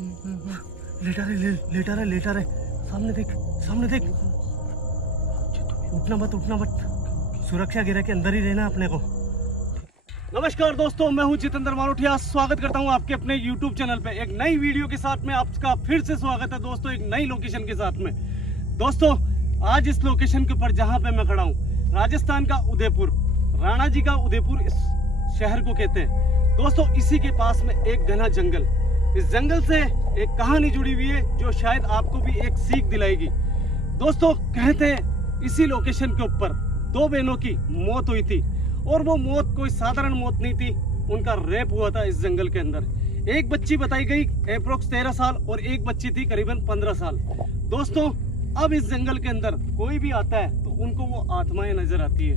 लेटा रहे। सामने देख। उठना मत। सुरक्षा घेरे के अंदर ही रहना अपने को। नमस्कार दोस्तों, मैं हूं जितेंद्र मारोठिया। स्वागत करता हूं आपके अपने YouTube चैनल पे एक नई वीडियो के साथ में। आपका फिर से स्वागत है दोस्तों, एक नई लोकेशन के साथ में। दोस्तों, आज इस लोकेशन के ऊपर जहां पे मैं खड़ा हूं, राजस्थान का उदयपुर, राणा जी का उदयपुर इस शहर को कहते हैं। दोस्तों, इसी के पास में एक घना जंगल, इस जंगल से एक कहानी जुड़ी हुई है जो शायद आपको भी एक सीख दिलाएगी। दोस्तों, कहते हैं इसी लोकेशन के ऊपर दो बहनों की मौत हुई थी, और वो मौत कोई साधारण मौत नहीं थी, उनका रेप हुआ था इस जंगल के अंदर। एक बच्ची बताई गई अप्रोक्स 13 साल और एक बच्ची थी करीबन 15 साल। दोस्तों, अब इस जंगल के अंदर कोई भी आता है तो उनको वो आत्माएं नजर आती है।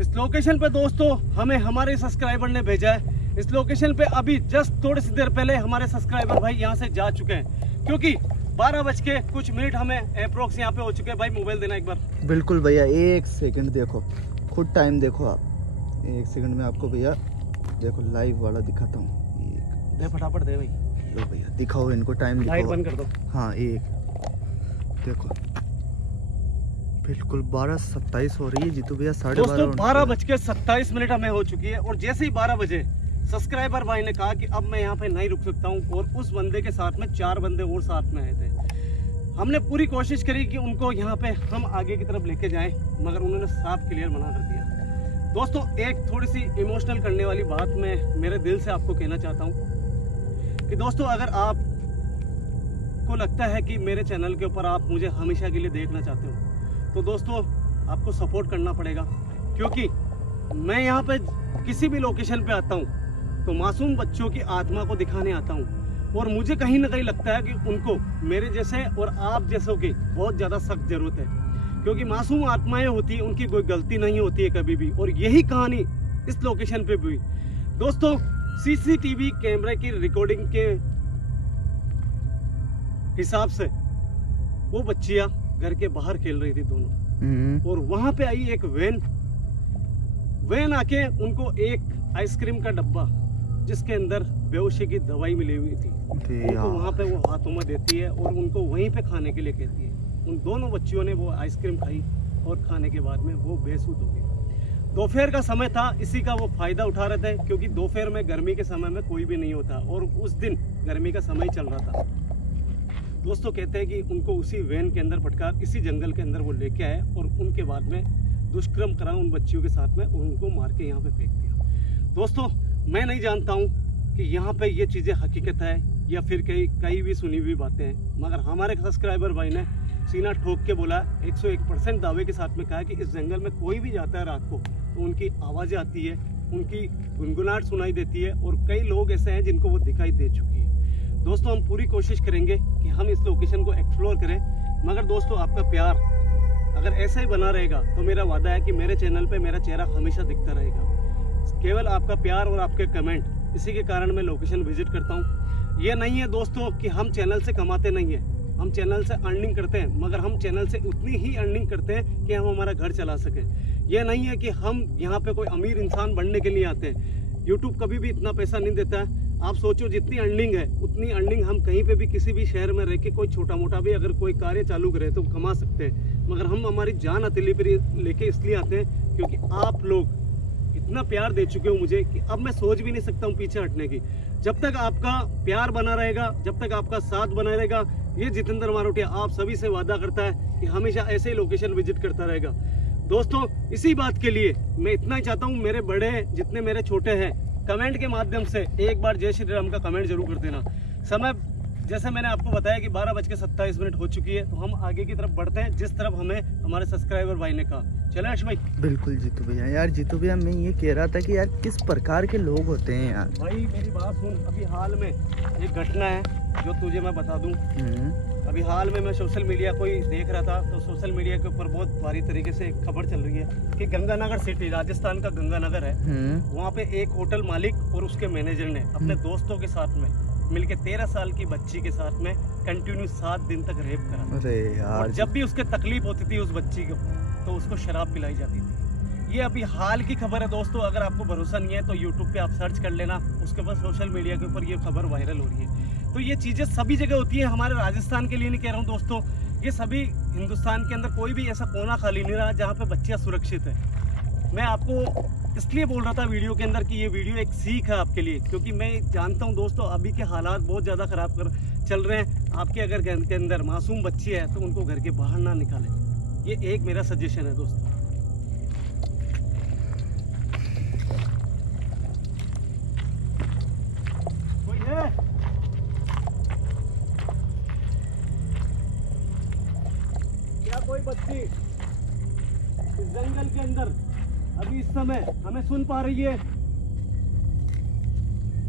इस लोकेशन पे दोस्तों हमें हमारे सब्सक्राइबर ने भेजा है। इस लोकेशन पे अभी जस्ट थोड़ी सी देर पहले हमारे सब्सक्राइबर भाई यहाँ से जा चुके हैं, क्योंकि 12 बज के कुछ मिनट हमें अप्रोक्स यहाँ पे हो चुके हैं। भाई मोबाइल देना एक बार। बिल्कुल भैया, एक सेकंड देखो, खुद टाइम देखो आप। एक सेकंड में आपको भैया देखो लाइव वाला दिखाता हूँ। दे फटाफट दे भाई। लो भैया दिखाओ इनको, टाइम लाइट बंद कर दो। हाँ, एक देखो बिल्कुल 12:27 हो रही है जीतू भैया। 12:30 12 बज के 27 मिनट हमें हो चुकी है, और जैसे ही 12 बजे सब्सक्राइबर भाई ने कहा कि अब मैं यहाँ पे नहीं रुक सकता हूँ, और उस बंदे के साथ में 4 बंदे और साथ में आए थे। हमने पूरी कोशिश करी कि उनको यहाँ पे हम आगे की तरफ लेके जाएं, मगर उन्होंने साफ क्लियर मना कर दिया। दोस्तों, एक थोड़ी सी इमोशनल करने वाली बात मैं मेरे दिल से आपको कहना चाहता हूँ कि दोस्तों, अगर आप को लगता है कि मेरे चैनल के ऊपर आप मुझे हमेशा के लिए देखना चाहते हो, तो दोस्तों आपको सपोर्ट करना पड़ेगा, क्योंकि मैं यहाँ पे किसी भी लोकेशन पे आता हूँ तो मासूम बच्चों की आत्मा को दिखाने आता हूँ, और मुझे कहीं ना कहीं लगता है कि उनको मेरे जैसे और आप जैसों की बहुत ज़्यादा सख्त ज़रूरत है, क्योंकि मासूम आत्माएं होती हैं, उनकी कोई गलती नहीं होती है कभी भी। और यही कहानी इस लोकेशन पे भी। दोस्तों, सीसीटीवी कैमरे की रिकॉर्डिंग के हिसाब से वो बच्चियां घर के बाहर खेल रही थी दोनों, और वहां पे आई एक वैन आके उनको एक आइसक्रीम का डब्बा जिसके अंदर बेहोशी की दवाई मिली हुई थी, उनको वहां पे वो हाथों में देती है और उनको वहीं पे खाने के लिए कहती है। उन दोनों बच्चियों ने वो आइसक्रीम खाई और खाने के बाद में वो बेसुध हो गई। दोपहर का समय था, इसी का वो फायदा उठा रहे थे, क्योंकि दोपहर में गर्मी के समय में कोई भी नहीं होता, और उस दिन गर्मी का समय चल रहा था। दोस्तों, कहते हैं कि उनको उसी वैन के अंदर पटकार इसी जंगल के अंदर वो लेके आए, और उनके बाद में दुष्कर्म करा उन बच्चियों के साथ में, और उनको मार के यहाँ पे फेंक दिया। दोस्तों, मैं नहीं जानता हूँ कि यहाँ पे ये चीज़ें हकीकत है या फिर कई भी सुनी हुई बातें हैं, मगर हमारे सब्सक्राइबर भाई ने सीना ठोक के बोला, 101% दावे के साथ में कहा कि इस जंगल में कोई भी जाता है रात को तो उनकी आवाज़ें आती है, उनकी गुनगुनाहट सुनाई देती है, और कई लोग ऐसे हैं जिनको वो दिखाई दे चुकी है। दोस्तों, हम पूरी कोशिश करेंगे कि हम इस लोकेशन को एक्सप्लोर करें, मगर दोस्तों आपका प्यार अगर ऐसा ही बना रहेगा तो मेरा वादा है कि मेरे चैनल पे मेरा चेहरा हमेशा दिखता रहेगा। केवल आपका प्यार और आपके कमेंट, इसी के कारण मैं लोकेशन विजिट करता हूँ। ये नहीं है दोस्तों कि हम चैनल से कमाते नहीं हैं, हम चैनल से अर्निंग करते हैं, मगर हम चैनल से उतनी ही अर्निंग करते हैं कि हम हमारा घर चला सकें। यह नहीं है कि हम यहाँ पे कोई अमीर इंसान बनने के लिए आते हैं। यूट्यूब कभी भी इतना पैसा नहीं देता है। आप सोचो, जितनी अर्निंग है उतनी अर्निंग हम कहीं पे भी किसी भी शहर में रह के कोई छोटा मोटा भी अगर कोई कार्य चालू करे तो कमा सकते हैं, मगर हम हमारी जान हथेली पर लेके इसलिए आते हैं क्योंकि आप लोग इतना प्यार दे चुके हो मुझे कि अब मैं सोच भी नहीं सकता हूँ पीछे हटने की। जब तक आपका प्यार बना रहेगा, जब तक आपका साथ बना रहेगा, ये जितेंद्र मारोठिया आप सभी से वादा करता है कि हमेशा ऐसे ही लोकेशन विजिट करता रहेगा। दोस्तों, इसी बात के लिए मैं इतना ही चाहता हूँ, मेरे बड़े जितने मेरे छोटे हैं, कमेंट के माध्यम से एक बार जय श्री राम का कमेंट जरूर कर देना। समय जैसे मैंने आपको बताया कि 12:27 हो चुकी है, तो हम आगे की तरफ बढ़ते हैं जिस तरफ हमें हमारे सब्सक्राइबर भाई ने कहा। चले अर्श भाई। बिल्कुल जीतू भैया। यार जीतू भैया, मैं ये कह रहा था कि यार किस प्रकार के लोग होते हैं यार। भाई मेरी बात सुन, अभी हाल में एक घटना है जो तुझे मैं बता दूं। अभी हाल में मैं सोशल मीडिया को ही देख रहा था, तो सोशल मीडिया के ऊपर बहुत भारी तरीके से एक खबर चल रही है कि गंगानगर सिटी, राजस्थान का गंगानगर है, वहाँ पे एक होटल मालिक और उसके मैनेजर ने अपने दोस्तों के साथ में मिलके 13 साल की बच्ची के साथ में कंटिन्यू 7 दिन तक रेप करा। अरे यार, और जब भी उसके तकलीफ होती थी उस बच्ची को, तो उसको शराब पिलाई जाती थी। ये अभी हाल की खबर है दोस्तों, अगर आपको भरोसा नहीं है तो यूट्यूब पे आप सर्च कर लेना, उसके बाद सोशल मीडिया के ऊपर ये खबर वायरल हो रही है। तो ये चीज़ें सभी जगह होती है, हमारे राजस्थान के लिए नहीं कह रहा हूँ दोस्तों, ये सभी हिंदुस्तान के अंदर कोई भी ऐसा कोना खाली नहीं रहा जहाँ पे बच्चियाँ सुरक्षित है। मैं आपको इसलिए बोल रहा था वीडियो के अंदर कि ये वीडियो एक सीख है आपके लिए, क्योंकि मैं जानता हूँ दोस्तों अभी के हालात बहुत ज़्यादा ख़राब चल रहे हैं। आपके अगर घर के अंदर मासूम बच्ची है तो उनको घर के बाहर ना निकालें, ये एक मेरा सजेशन है दोस्तों। कोई है? क्या कोई बच्ची इस जंगल के अंदर अभी इस समय हमें सुन पा रही है?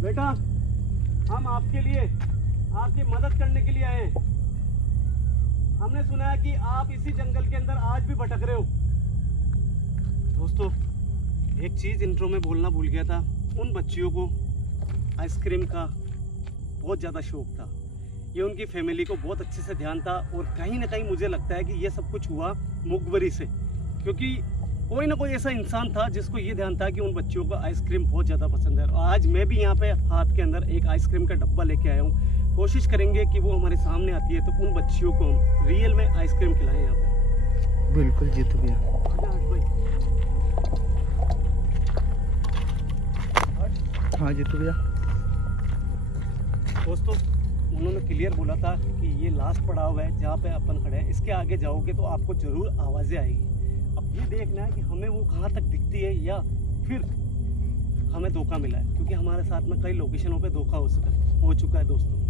बेटा, हम आपके लिए, आपकी मदद करने के लिए आए हैं। हमने सुना है कि आप इसी जंगल के अंदर आज भी भटक रहे हो। दोस्तों, एक चीज़ इंट्रो में बोलना भूल गया था, उन बच्चियों को आइसक्रीम का बहुत ज़्यादा शौक था। ये उनकी फैमिली को बहुत अच्छे से ध्यान था, और कहीं ना कहीं मुझे लगता है कि ये सब कुछ हुआ मुखबरी से, क्योंकि कोई ना कोई ऐसा इंसान था जिसको ये ध्यान था कि उन बच्चियों को आइसक्रीम बहुत ज़्यादा पसंद है। और आज मैं भी यहाँ पे हाथ के अंदर एक आइसक्रीम का डब्बा लेके आया हूँ। कोशिश करेंगे कि वो हमारे सामने आती है तो उन बच्चियों को हम रियल में आइसक्रीम खिलाएं यहाँ पे। बिल्कुल जीतू भैया। हाँ जीतू भैया। दोस्तों, उन्होंने क्लियर बोला था कि ये लास्ट पड़ाव है जहाँ पे अपन खड़े हैं, इसके आगे जाओगे तो आपको ज़रूर आवाज़ें आएगी। अब ये देखना है कि हमें वो कहाँ तक दिखती है या फिर हमें धोखा मिला है, क्योंकि हमारे साथ में कई लोकेशनों पे धोखा हो चुका है दोस्तों।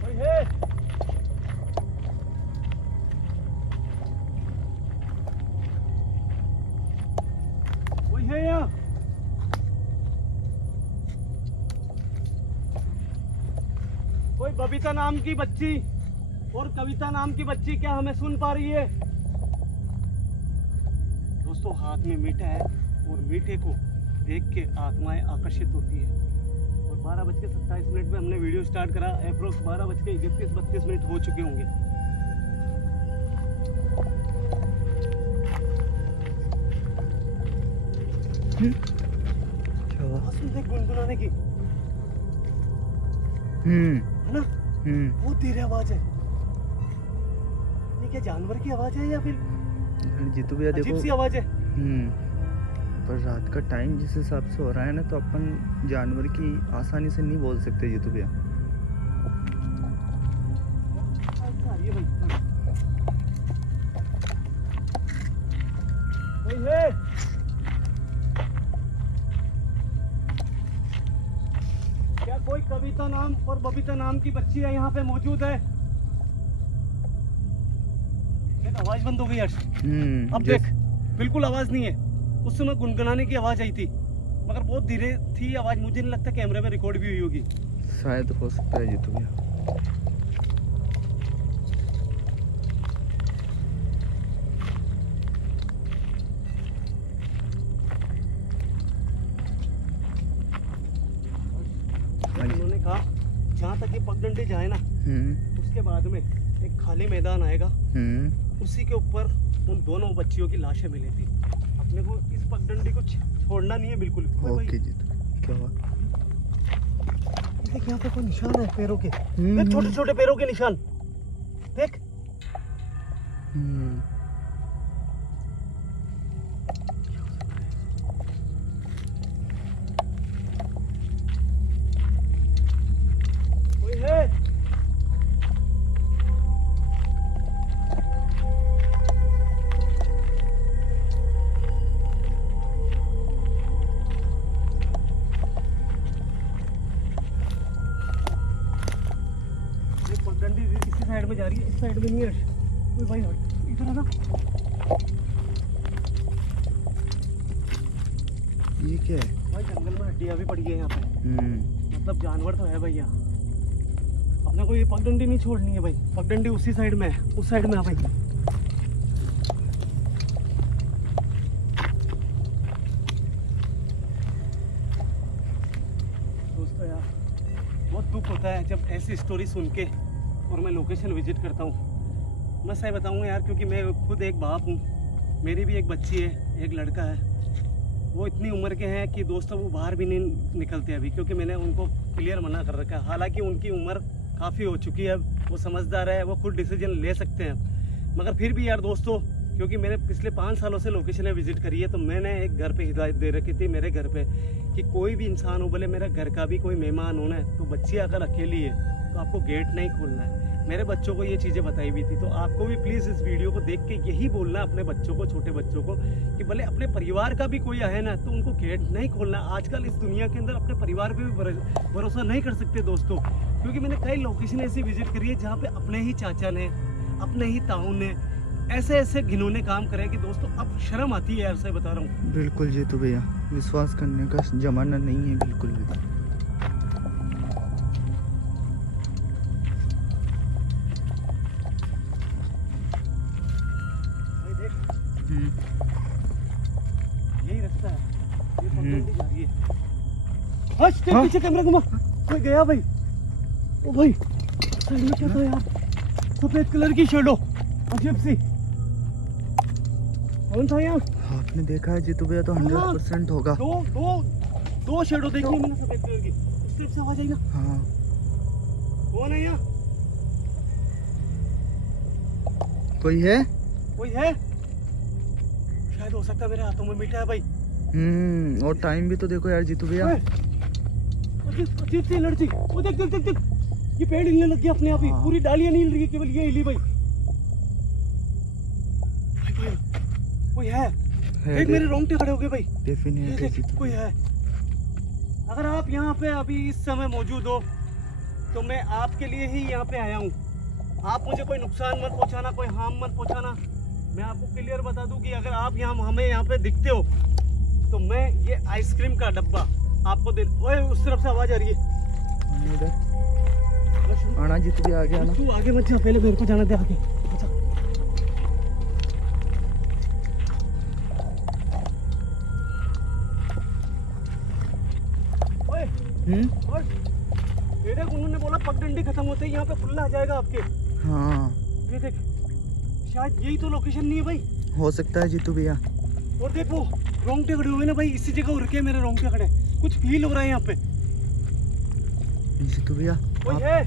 कोई है? कोई है यहाँ? कोई बबीता नाम की बच्ची और कविता नाम की बच्ची क्या हमें सुन पा रही है? दोस्तों, हाथ में मीठा है और मीठे को देख के आत्माएं आकर्षित होती है। और 12:27 पे हमने वीडियो स्टार्ट करा, अप्रोक्स 12:31-32 हो चुके होंगे। सुन गुनगुनाने की है ना? बहुत धीरे आवाज है। ये क्या जानवर की आवाज है या फिर जीतू भैया देखो, अजीब सी आवाज है। पर रात का टाइम जिस हिसाब से हो रहा है ना, तो अपन जानवर की आसानी से नहीं बोल सकते जीतू भैया। कोई है? क्या कोई कविता नाम और बबीता नाम की बच्चियां यहाँ पे मौजूद है? एक आवाज बंद हो गई हर्ष। अब देख, बिल्कुल आवाज नहीं है। उस समय गुनगुनाने की आवाज आई थी, मगर बहुत धीरे थी आवाज। मुझे नहीं लगता कैमरे में रिकॉर्ड भी हुई होगी। शायद हो सकता है जीतू भैया। उन्होंने कहा जहाँ तक ये पगडंडी जाए ना, उसके बाद में एक खाली मैदान आएगा, उसी के ऊपर उन दोनों बच्चियों की लाशें मिली थी। अपने को इस पगडंडी को छोड़ना नहीं है बिल्कुल। ओके जी, क्या हुआ? देख, यहाँ पे कोई निशान है पैरों के, देख छोटे छोटे पैरों के निशान, देख। कोई है? पगडंडी इसी साइड में जा रही है, इस साइड में नहीं है। कोई भाई इधर है ना? ये क्या है भाई? जंगल में हड्डियां भी पड़ी है यहाँ पे। मतलब जानवर तो है भाई यहाँ। अपने को ये पगडंडी नहीं छोड़नी है भाई। पगडंडी उसी साइड में है, उस साइड में है भाई। दोस्तों यार, बहुत दुख होता है जब ऐसी स्टोरी सुन के और मैं लोकेशन विजिट करता हूँ मैं सही बताऊँ यार, क्योंकि मैं खुद एक बाप हूँ, मेरी भी एक बच्ची है, एक लड़का है। वो इतनी उम्र के हैं कि दोस्तों वो बाहर भी नहीं निकलते अभी, क्योंकि मैंने उनको क्लियर मना कर रखा है। हालांकि उनकी उम्र काफ़ी हो चुकी है, वो समझदार है, वो खुद डिसीजन ले सकते हैं। मगर फिर भी यार दोस्तों, क्योंकि मैंने पिछले 5 सालों से लोकेशनें विजिट करी है, तो मैंने एक घर पे हिदायत दे रखी थी मेरे घर पे कि कोई भी इंसान हो, भले मेरे घर का भी कोई मेहमान होना है, तो बच्ची अगर अकेली है तो आपको गेट नहीं खोलना है। मेरे बच्चों को ये चीज़ें बताई हुई थी, तो आपको भी प्लीज़ इस वीडियो को देख के यही बोलना है अपने बच्चों को, छोटे बच्चों को, कि भले अपने परिवार का भी कोई है ना, तो उनको गेट नहीं खोलना। आजकल इस दुनिया के अंदर अपने परिवार पे भी भरोसा नहीं कर सकते दोस्तों, क्योंकि मैंने कई लोकेशन ऐसी विजिट करी है जहाँ पे अपने ही चाचा ने, अपने ही ताऊ ने ऐसे ऐसे घिनौने काम करे कि दोस्तों अब शर्म आती है यार, सही बता रहा हूँ। बिल्कुल जीतू भैया, विश्वास करने का जमाना नहीं है बिल्कुल भी। यही रास्ता है, ये पगडंडी जा रही है। हट, तेरे पीछे कैमरा घुमा। कोई गया भाई? ओ भाई, साइड में क्या था यार? सफेद कलर की शैडो, अजीब सी। कौन था यहाँ? आपने देखा है जीतू भैया? तो 100% होगा। दो शैडो देखी मैंने सफेद कलर की। उस तरफ से आवाज आई ना? हाँ। कौन है यहाँ? कोई है? कोई है? शायद हो सकता है मेरे हाथों में मीठा है भाई। और टाइम भी तो देखो यार जीतू भैया। अजीब सी एनर्जी। वो देख देख देख देख, ये पेड़ हिलने लग गया अपने आप ही। हाँ। पूरी डालियां नहीं हिल रही है, केवल ये हिली भाई। भाई कोई है। देख मेरे रोंगटे खड़े हो गए भाई। डेफिनेटली कोई है। अगर आप यहाँ पे अभी इस समय मौजूद हो तो मैं आपके लिए ही यहाँ पे आया हूँ। आप मुझे कोई नुकसान मत पहुँचाना, कोई हार्म मत पहुँचाना। मैं आपको क्लियर बता दूं कि अगर आप हमें यहाँ पे दिखते हो तो मैं ये आइसक्रीम का डब्बा आपको दे। ओए उस तरफ से आवाज आ रही है। इधर आना जीतू भैया, आगे आना। तू आगे मत जा, पहले मेरे को जाना दे आगे। अच्छा। ओए ये देख, उन्होंने बोला पगडंडी खत्म होते ही यहाँ पे खुला आ जाएगा आपके। हाँ, ये देख, शायद यही तो लोकेशन नहीं है भाई। हो सकता है जीतू भैया। और देखो रोंगटे खड़े हुए ना भाई, इसी जगह रुके मेरे रोंगटे खड़े। कुछ फील हो रहा है यहाँ पे। जीतू भैया कोई है?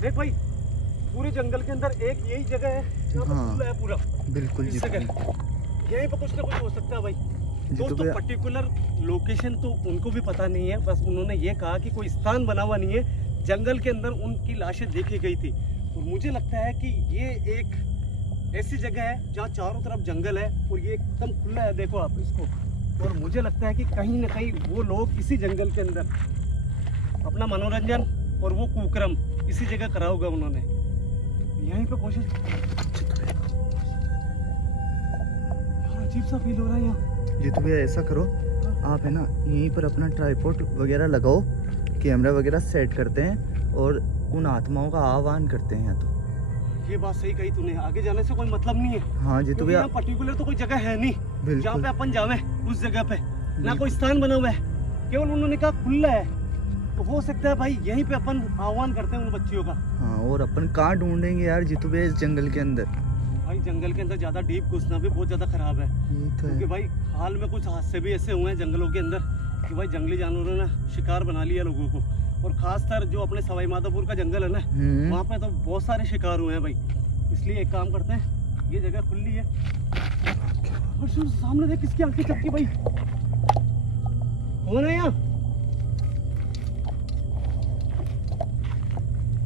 देख भाई, पूरे जंगल के अंदर एक यही जगह है जहाँ पे खुला है पूरा। बिल्कुल जीतू भैया, यहीं पे कुछ ना कुछ हो सकता है भाई। दोस्तों पर्टिकुलर लोकेशन तो उनको भी पता नहीं है, बस उन्होंने ये कहा कि कोई स्थान बना हुआ नहीं है, जंगल के अंदर उनकी लाशें देखी गई थी। और मुझे लगता है कि ये एक ऐसी जगह है जहाँ चारों तरफ जंगल है और ये एकदम खुला है, देखो आप इसको। और मुझे लगता है कि कहीं ना कहीं वो लोग इसी जंगल के अंदर अपना मनोरंजन और वो कुकर्म इसी जगह करा होगा उन्होंने। यहीं पे कोशिश, अजीब सा फील हो रहा है यहाँ। जीतू भैया ऐसा करो, आप है ना यहीं पर अपना ट्राइपॉड वगैरह लगाओ, कैमरा वगैरह सेट करते हैं और उन आत्माओं का आह्वान करते हैं। तो ये बात सही कही तूने, आगे जाने से कोई मतलब नहीं है। हाँ जीतू भैया, पर्टिकुलर तो कोई जगह है नहीं जहाँ पे अपन जावे। उस जगह पे ना कोई स्थान बना हुआ है, केवल उन्होंने कहा खुला है। तो हो सकता है भाई यहीं पे अपन आह्वान करते हैं उन बच्चियों का। हाँ, और अपन कहाँ ढूंढेंगे यार जीतू भैया इस जंगल के अंदर? भाई जंगल के अंदर ज्यादा डीप घुसना भी बहुत ज्यादा खराब है, क्योंकि भाई हाल में कुछ हादसे भी ऐसे हुए हैं जंगलों के अंदर कि भाई जंगली जानवरों ने शिकार बना लिया लोगों को। और खासकर जो अपने सवाई माधोपुर का जंगल है ना, वहाँ पे तो बहुत सारे शिकार हुए हैं भाई। इसलिए एक काम करते हैं, ये जगह खुली है और सामने देख किसकी आंखें चपकी भाई। कौन है यहाँ?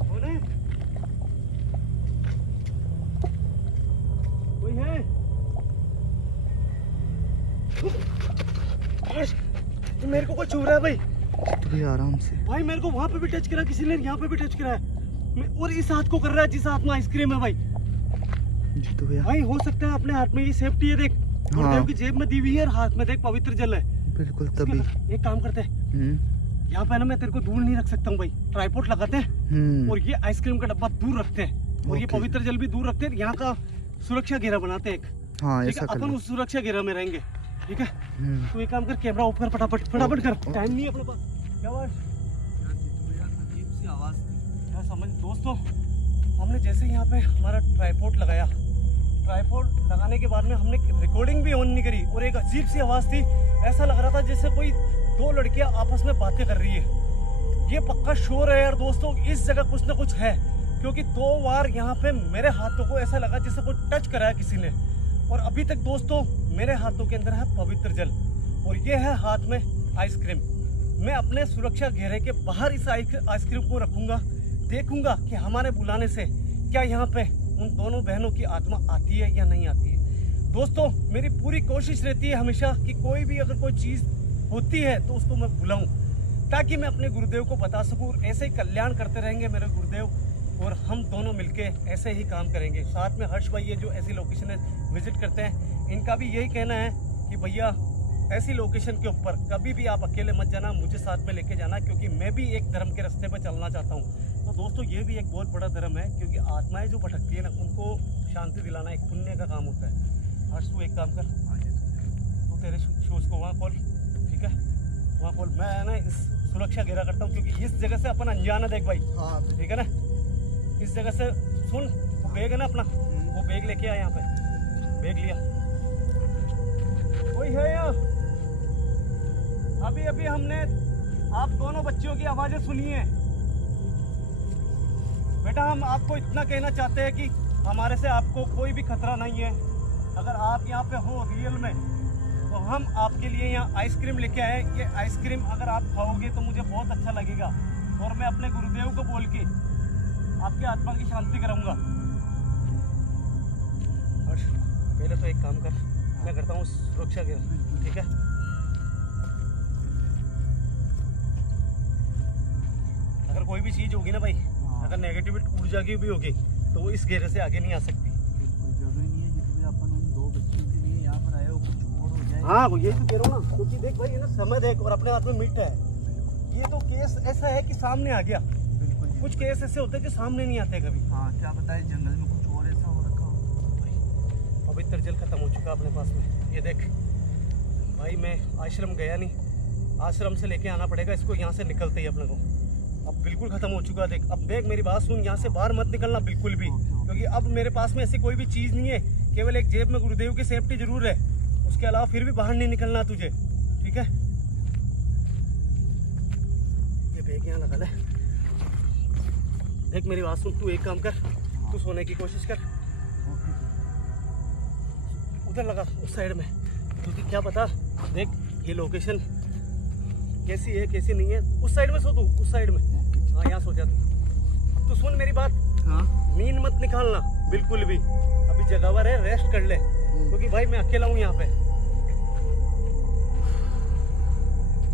कौन है? कोई है? तो मेरे को कोई छू रहा है भाई। तो आराम से भाई, मेरे को वहाँ पे भी टच करा किसी ने, यहाँ पे भी टच करा है, और इस हाथ को कर रहा है जिस हाथ में आइसक्रीम है भाई। जीतू भैया भाई हो सकता है अपने हाथ में ये सेफ्टी है, देख गुरुदेव की जेब में दी हुई है, और हाथ में देख पवित्र जल है। बिल्कुल, तभी एक काम करते हैं, यहाँ पे ना मैं तेरे को दूर नहीं रख सकता हूँ भाई। ट्राइपॉड लगाते हैं और ये आइसक्रीम का डब्बा दूर रखते हैं और ये पवित्र जल भी दूर रखते हैं। यहाँ का सुरक्षा घेरा बनाते हैं एक। हाँ, ठीक है, अपन उस सुरक्षा घेरा में रहेंगे। ठीक है, तो एक काम कर, कैमरा ऑफ कर फटाफट कर, टाइम नहीं है अपने पास। क्या बात? आवाज थी। क्या समझ दोस्तों, हमने जैसे यहाँ पे हमारा ट्राइपॉड लगाया, ट्राइपॉड लगाने के बाद में हमने रिकॉर्डिंग भी ऑन नहीं करी और एक अजीब सी आवाज़ थी। ऐसा लग रहा था जैसे कोई दो लड़कियाँ आपस में बातें कर रही है। ये पक्का शोर है यार दोस्तों, इस जगह कुछ ना कुछ है, क्योंकि 2 बार यहाँ पे मेरे हाथों को ऐसा लगा जैसे कोई टच कराया किसी ने। और अभी तक दोस्तों मेरे हाथों के अंदर है पवित्र जल और ये है हाथ में आइसक्रीम। मैं अपने सुरक्षा घेरे के बाहर इस आइसक्रीम को रखूंगा, देखूंगा कि हमारे बुलाने से क्या यहाँ पे उन दोनों बहनों की आत्मा आती है या नहीं आती है। दोस्तों मेरी पूरी कोशिश रहती है हमेशा कि कोई भी अगर कोई चीज़ होती है तो उसको मैं बुलाऊं, ताकि मैं अपने गुरुदेव को बता सकूं। ऐसे ही कल्याण करते रहेंगे मेरे गुरुदेव और हम दोनों मिलके ऐसे ही काम करेंगे। साथ में हर्ष भाई ये जो ऐसी लोकेशन विजिट करते हैं, इनका भी यही कहना है कि भैया ऐसी लोकेशन के ऊपर कभी भी आप अकेले मत जाना, मुझे साथ में लेके जाना, क्योंकि मैं भी एक धर्म के रास्ते पर चलना चाहता हूँ। तो दोस्तों ये भी एक बहुत बड़ा धर्म है, क्योंकि आत्माएं जो भटकती है ना उनको शांति दिलाना एक पुण्य का काम होता है। हर्ष तू एक काम कर, तू तेरे शूज़ को वहाँ खोल, ठीक है, वहाँ खोल। मैं ना इस सुरक्षा घेरा करता हूँ, क्योंकि इस जगह से अपन अनजान है देख भाई, हाँ ठीक है ना। इस जगह से सुन, वो बैग है ना अपना, वो बैग लेके आ, यहाँ पे बैग लिया, कोई है यहाँ? अभी अभी हमने आप दोनों बच्चियों की आवाज़ें सुनी है। बेटा हम आपको इतना कहना चाहते हैं कि हमारे से आपको कोई भी खतरा नहीं है। अगर आप यहाँ पे हो रियल में तो हम आपके लिए यहाँ आइसक्रीम लेके आए। ये आइसक्रीम अगर आप खाओगे तो मुझे बहुत अच्छा लगेगा और मैं अपने गुरुदेव को बोल के आपकी आत्मा की शांति कराऊंगा। हर्ष पहले तो एक काम कर, मैं करता हूँ सुरक्षा के, ठीक है। अगर कोई भी चीज़ होगी ना भाई, अगर नेगेटिव ऊर्जा की भी होगी तो वो इस घेरे से आगे नहीं आ सकती। जरूरी नहीं है कि अपन उन 2 बच्चों के लिए यहाँ पर आए हो कुछ और हो जाए। हाँ वो यही तो कह रहा हूँ ना, क्योंकि देख भाई ना समय देख और अपने हाथ में मीट है। ये तो केस ऐसा है कि सामने आ गया। बिल्कुल कुछ केस ऐसे होते हैं कि सामने नहीं आते कभी। हाँ क्या बताए, जंगल में कुछ और ऐसा हो रखा हो। पवित्र जल खत्म हो चुका अपने पास में। ये देख भाई, मैं आश्रम गया नहीं, आश्रम से लेके आना पड़ेगा इसको यहाँ से निकलते ही अपने को। अब बिल्कुल खत्म हो चुका। देख अब देख मेरी बात सुन, यहाँ से बाहर मत निकलना बिल्कुल भी, क्योंकि अब मेरे पास में ऐसी कोई भी चीज़ नहीं है। केवल एक जेब में गुरुदेव की सेफ्टी जरूर है, उसके अलावा फिर भी बाहर नहीं निकलना तुझे, ठीक है। ये बैग यहाँ लगा ले। देख मेरी बात सुन, तू एक काम कर, तू सोने की कोशिश कर, उधर लगा उस साइड में, क्योंकि क्या पता देख ये लोकेशन कैसी है कैसी नहीं है। उस साइड में सो तू, उस साइड में। हाँ यहाँ सो जा तू। सुन मेरी बात, हाँ नींद मत निकालना बिल्कुल भी। अभी जगह है, रेस्ट कर ले, क्योंकि भाई मैं अकेला हूँ यहाँ पे।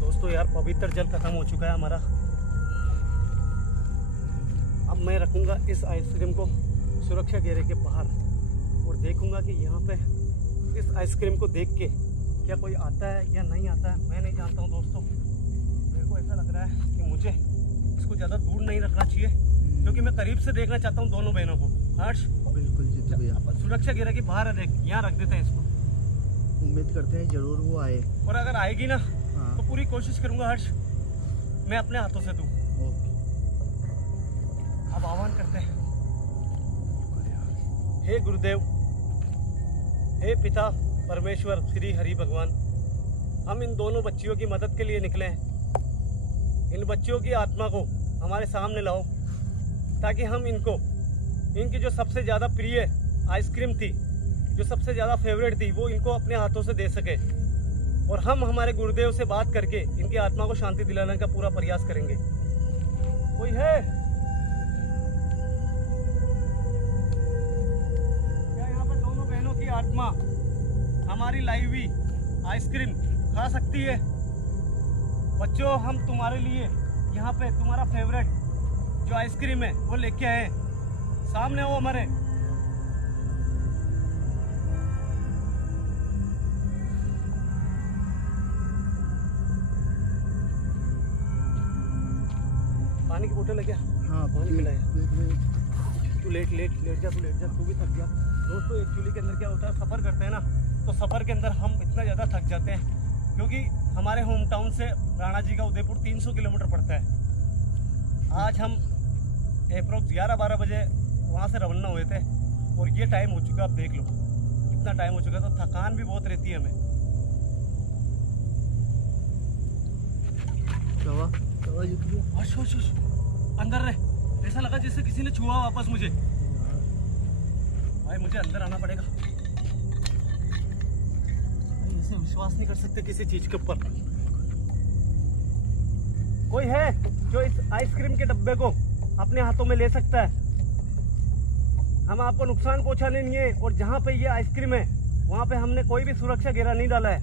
दोस्तों यार पवित्र जल खत्म हो चुका है हमारा। अब मैं रखूंगा इस आइसक्रीम को सुरक्षा घेरे के बाहर और देखूंगा कि यहाँ पे इस आइसक्रीम को देख के क्या कोई आता है या नहीं आता है, मैं नहीं जानता हूँ दोस्तों। मेरे को ऐसा लग रहा है कि मुझे इसको ज़्यादा दूर नहीं रखना चाहिए, क्योंकि मैं करीब से देखना चाहता हूँ दोनों बहनों को। हर्ष बिल्कुल जी भैया, सुरक्षा घेरा के बाहर है, देख यहाँ रख देते हैं इसको। उम्मीद करते हैं जरूर वो आए, और अगर आएगी ना हाँ। तो पूरी कोशिश करूँगा हर्ष मैं अपने हाथों से दूँ। अब आह्वान करते हैं। हे गुरुदेव, हे पिता परमेश्वर श्री हरि भगवान, हम इन दोनों बच्चियों की मदद के लिए निकले हैं। इन बच्चियों की आत्मा को हमारे सामने लाओ, ताकि हम इनको इनकी जो सबसे ज़्यादा प्रिय आइसक्रीम थी, जो सबसे ज़्यादा फेवरेट थी, वो इनको अपने हाथों से दे सके। और हम हमारे गुरुदेव से बात करके इनकी आत्मा को शांति दिलाने का पूरा प्रयास करेंगे। कोई है क्या यहाँ पर दोनों बहनों की आत्मा हमारी लाई हुई आइसक्रीम खा सकती है? बच्चों हम तुम्हारे लिए यहाँ पे तुम्हारा फेवरेट जो आइसक्रीम है वो लेके आए, सामने हो हमारे। पानी की बोतल है क्या? हाँ पानी पिलाया। तू लेट जा, तू भी थक गया। दोस्तों एक्चुअली के अंदर क्या होता है, सफ़र करते हैं ना, तो सफ़र के अंदर हम इतना ज़्यादा थक जाते हैं, क्योंकि हमारे होम टाउन से राणा जी का उदयपुर 300 किलोमीटर पड़ता है। आज हम अप्रोक्स 11-12 बजे वहाँ से रवाना हुए थे और ये टाइम हो चुका, आप देख लो कितना टाइम हो चुका। तो थकान भी बहुत रहती है हमें। अंदर रहे, ऐसा लगा जैसे किसी ने छुआ वापस मुझे। भाई मुझे अंदर आना पड़ेगा, ऐसे विश्वास नहीं कर सकते किसी चीज के ऊपर। कोई है जो इस आइसक्रीम के डब्बे को अपने हाथों में ले सकता है? हम आपको नुकसान पहुंचाने नहीं है, और जहां पे ये आइसक्रीम है वहां पे हमने कोई भी सुरक्षा घेरा नहीं डाला है।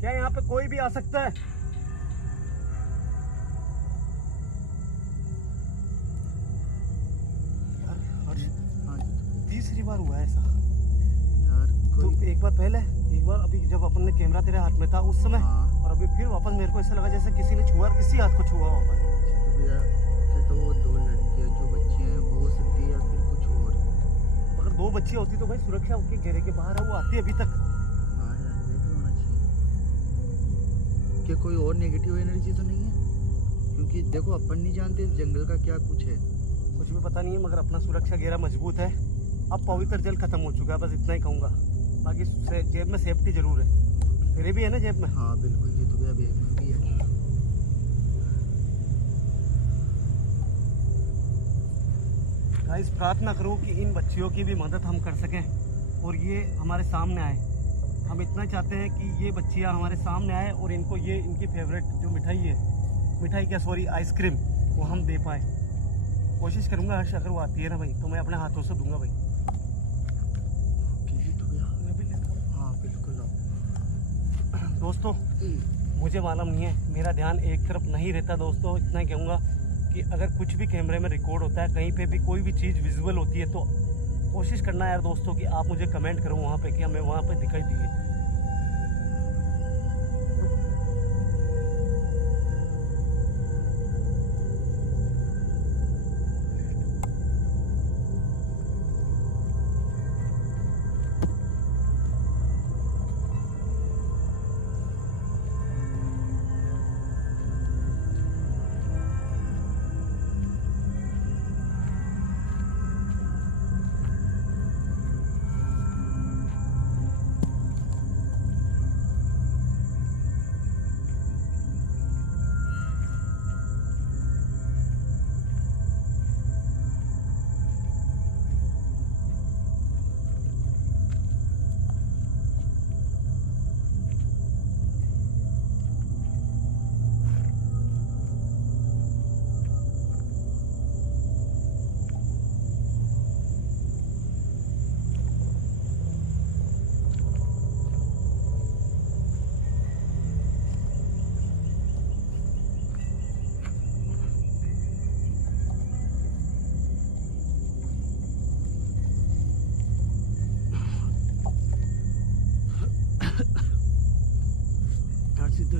क्या यहाँ पे कोई भी आ सकता है? तीसरी बार हुआ है ऐसा यार। तो एक बार पहले, एक बार अभी जब अपन ने कैमरा तेरे हाथ में था उस समय, और अभी फिर वापस मेरे को ऐसा लगा जैसे किसी ने छुआ, इसी हाथ को छुआ वापस। तो भैया क्या तो वो 2 लड़कियां जो बच्चियां हैं वो हो सकती है या फिर कुछ और? अगर 2 बच्ची होती तो भाई सुरक्षा के घेरे के बाहर है, वो आती अभी तक। हाँ यार, ये भी होना चाहिए। क्या कोई और नेगेटिव एनर्जी तो नहीं है? क्योंकि देखो अपन नहीं जानते इस जंगल का क्या कुछ है, कुछ भी पता नहीं है, मगर अपना सुरक्षा घेरा मजबूत है। अब पवित्र जल खत्म हो चुका है, बस इतना ही कहूँगा। बाकी जेब में सेफ्टी जरूर है। तेरे भी है ना जेब में? हाँ बिल्कुल जी, तो भैया बैग में भी है। गाइस प्रार्थना करो कि इन बच्चियों की भी मदद हम कर सकें और ये हमारे सामने आए। हम इतना चाहते हैं कि ये बच्चियाँ हमारे सामने आए और इनको ये इनकी फेवरेट जो मिठाई है, मिठाई क्या सॉरी आइसक्रीम, वो हम दे पाए। कोशिश करूँगा हर्ष, अगर वो आती है ना भाई तो मैं अपने हाथों से दूंगा भाई। हाँ बिल्कुल। दोस्तों मुझे मालूम नहीं है, मेरा ध्यान एक तरफ नहीं रहता दोस्तों। इतना ही कहूँगा कि अगर कुछ भी कैमरे में रिकॉर्ड होता है, कहीं पे भी कोई भी चीज़ विजुअल होती है, तो कोशिश करना यार दोस्तों कि आप मुझे कमेंट करो वहाँ पे कि हमें वहाँ पे दिखाई दिए।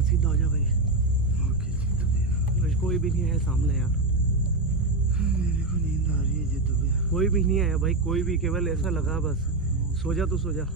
सीधा हो जा भाई। ओके, कोई भी नहीं है सामने यार। मेरे को नींद आ रही है जी। तो भैया कोई भी नहीं आया भाई, कोई भी, केवल ऐसा लगा बस। सो जा, तू सो जा।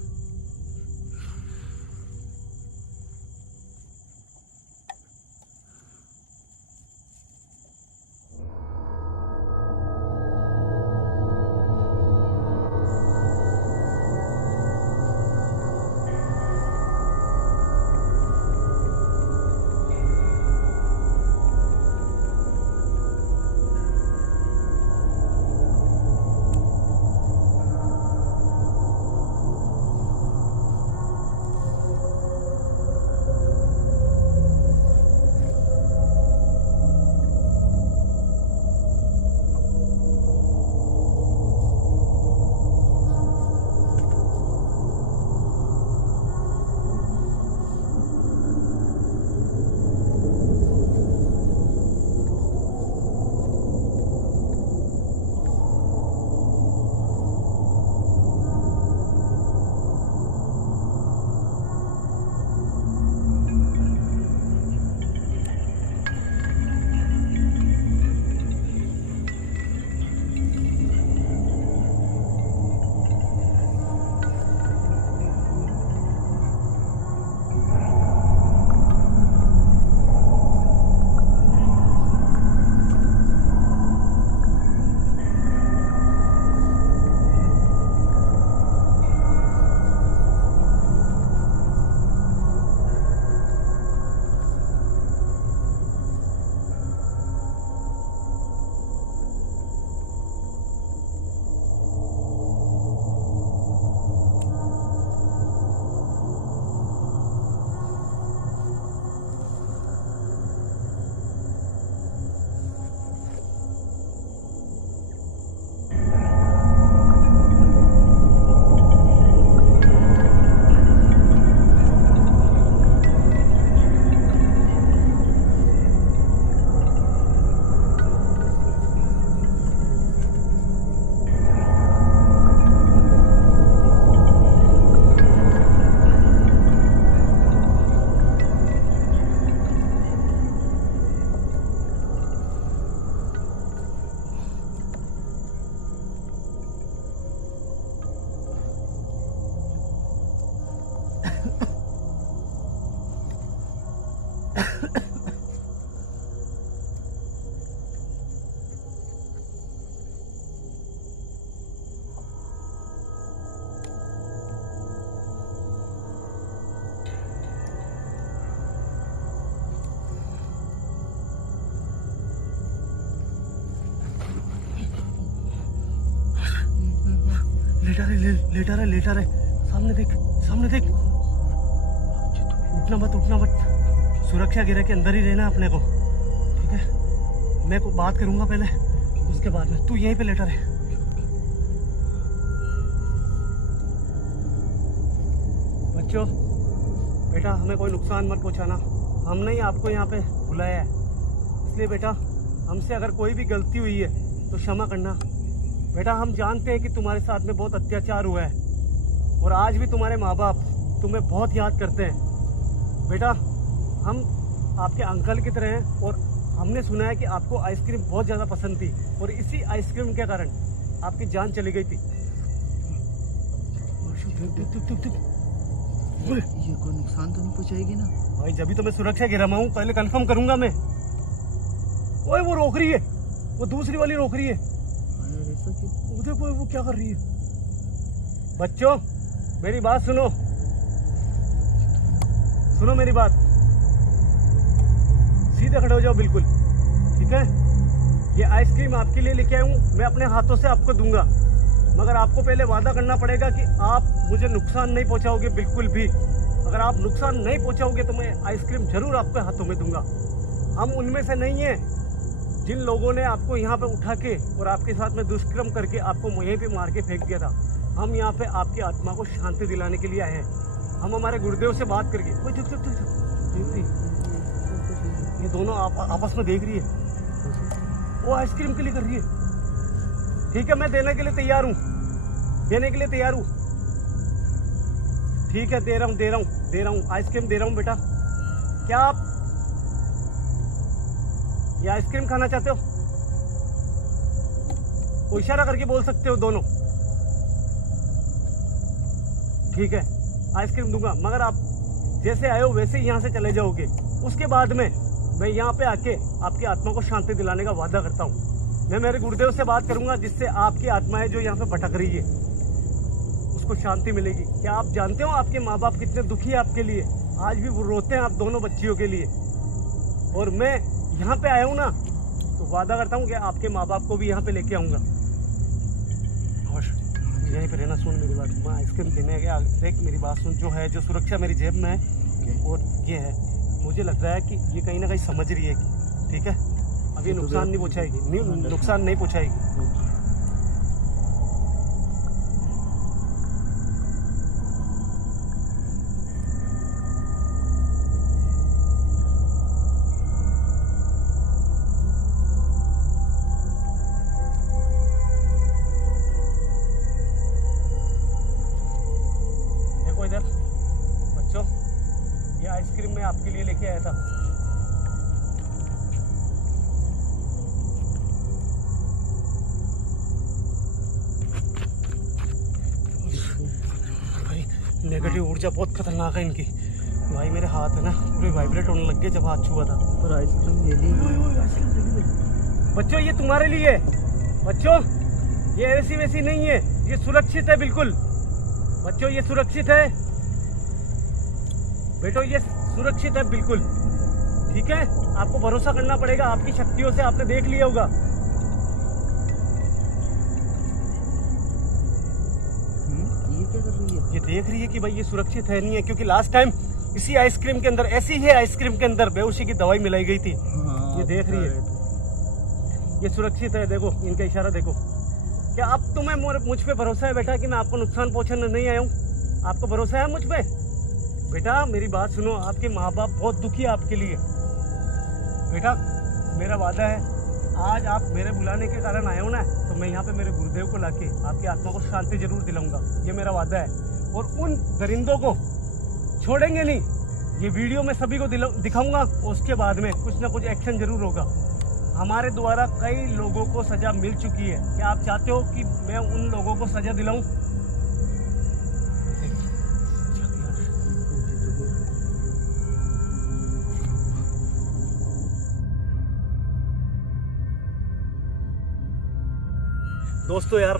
लेटा रहे सामने देख उठना मत सुरक्षा घेरे के अंदर ही रहना अपने को, ठीक है? मैं को बात करूंगा पहले, उसके बाद में तू यहीं पे लेटा रहे। बच्चों बेटा हमें कोई नुकसान मत पहुंचाना, हमने ही आपको यहाँ पे बुलाया है, इसलिए बेटा हमसे अगर कोई भी गलती हुई है तो क्षमा करना। बेटा हम जानते हैं कि तुम्हारे साथ में बहुत अत्याचार हुआ है और आज भी तुम्हारे माँ बाप तुम्हें बहुत याद करते हैं। बेटा हम आपके अंकल की तरह हैं और हमने सुना है कि आपको आइसक्रीम बहुत ज़्यादा पसंद थी और इसी आइसक्रीम के कारण आपकी जान चली गई थी। ये कोई नुकसान तो नहीं पहुंचाएगी ना भाई? जब भी तो मैं सुरक्षा गिरा हूँ, पहले कंफर्म करूंगा मैं। ओए वो रोक रही है, वो दूसरी वाली रोक रही है। देखो वो क्या कर रही है। बच्चों मेरी बात सुनो मेरी बात, सीधे खड़े हो जाओ बिल्कुल, ठीक है? ये आइसक्रीम आपके लिए लेके आया हूँ, मैं अपने हाथों से आपको दूंगा, मगर आपको पहले वादा करना पड़ेगा कि आप मुझे नुकसान नहीं पहुंचाओगे बिल्कुल भी। अगर आप नुकसान नहीं पहुंचाओगे तो मैं आइसक्रीम जरूर आपके हाथों में दूंगा। हम उनमें से नहीं है जिन लोगों ने आपको यहाँ पे उठा के और आपके साथ में दुष्कर्म करके आपको यहीं पे मार के फेंक दिया था। हम यहाँ पे आपकी आत्मा को शांति दिलाने के लिए आए हैं। हम हमारे गुरुदेव से बात करके, ये दोनों आपस में देख रही है, वो आइसक्रीम के लिए कर रही है। ठीक है मैं देने के लिए तैयार हूँ, ठीक है दे रहा हूँ आइसक्रीम दे रहा हूँ। बेटा क्या आप ये आइसक्रीम खाना चाहते हो? वो इशारा करके बोल सकते हो दोनों, ठीक है आइसक्रीम दूंगा, मगर आप जैसे आए हो वैसे ही यहाँ से चले जाओगे। उसके बाद में मैं यहाँ पे आके आपकी आत्मा को शांति दिलाने का वादा करता हूँ। मैं मेरे गुरुदेव से बात करूंगा जिससे आपकी आत्मा है जो यहाँ पे भटक रही है उसको शांति मिलेगी। क्या आप जानते हो आपके माँ बाप कितने दुखी है आपके लिए? आज भी वो रोते हैं आप दोनों बच्चियों के लिए। और मैं यहाँ पे आया हूँ ना तो वादा करता हूँ कि आपके माँ बाप को भी यहाँ पे लेके आऊंगा। और यहीं पे रहना, सुन मेरी बात, मैं आइसक्रीम देने गया, देख मेरी बात सुन, जो सुरक्षा मेरी जेब में है और ये है, मुझे लग रहा है कि ये कहीं ना कहीं समझ रही है, ठीक है? अब ये नुकसान नहीं पहुँचाएगी, बच्चों ये आइसक्रीम मैं आपके लिए लेके आया था। भाई नेगेटिव ऊर्जा बहुत खतरनाक है इनकी। भाई मेरे हाथ है ना पूरे वाइब्रेट होने लग गए जब हाथ छुआ था। पर आइसक्रीम ले ली। बच्चों ये तुम्हारे लिए है। बच्चों ये ऐसी वैसी नहीं है, ये सुरक्षित है बिल्कुल। बच्चों ये सुरक्षित है, बेटो ये सुरक्षित है बिल्कुल, ठीक है? आपको भरोसा करना पड़ेगा, आपकी शक्तियों से आपने देख लिया होगा। ये क्या कर रही है? ये देख रही है कि भाई ये सुरक्षित है नहीं है, क्योंकि लास्ट टाइम इसी आइसक्रीम के अंदर, ऐसी ही आइसक्रीम के अंदर बेहोशी की दवाई मिलाई गई थी। ये देख रही है, ये सुरक्षित है। देखो इनका इशारा देखो। क्या अब तुम्हें मुझ पे भरोसा है बेटा कि मैं आपको नुकसान पहुंचाने नहीं आया हूँ? आपको भरोसा है मुझ पे? बेटा मेरी बात सुनो, आपके माँ बाप बहुत दुखी है आपके लिए। बेटा मेरा वादा है, आज आप मेरे बुलाने के कारण आए हो ना, तो मैं यहाँ पे मेरे गुरुदेव को लाके आपकी आत्मा को शांति जरूर दिलाऊंगा, ये मेरा वादा है। और उन दरिंदों को छोड़ेंगे नहीं, ये वीडियो मैं सभी को दिखाऊंगा। उसके बाद में कुछ ना कुछ एक्शन जरूर होगा। हमारे द्वारा कई लोगों को सजा मिल चुकी है। क्या आप चाहते हो कि मैं उन लोगों को सजा दिलाऊं? दोस्तों यार,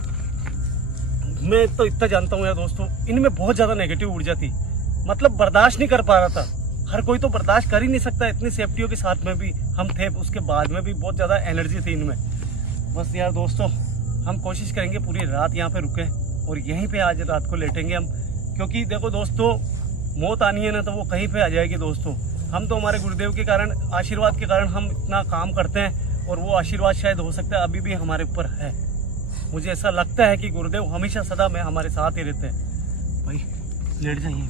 मैं तो इतना जानता हूँ यार दोस्तों, इनमें बहुत ज़्यादा नेगेटिव ऊर्जा थी, मतलब बर्दाश्त नहीं कर पा रहा था। हर कोई तो बर्दाश्त कर ही नहीं सकता, इतनी सेफ्टियों के साथ में भी हम थे, उसके बाद में भी बहुत ज़्यादा एनर्जी थी इनमें। बस यार दोस्तों, हम कोशिश करेंगे पूरी रात यहाँ पे रुके और यहीं पे आज रात को लेटेंगे हम, क्योंकि देखो दोस्तों, मौत आनी है ना तो वो कहीं पे आ जाएगी दोस्तों। हम तो हमारे गुरुदेव के कारण, आशीर्वाद के कारण हम इतना काम करते हैं, और वो आशीर्वाद शायद हो सकता है अभी भी हमारे ऊपर है। मुझे ऐसा लगता है कि गुरुदेव हमेशा सदा में हमारे साथ ही रहते हैं। भाई लेट जाइए।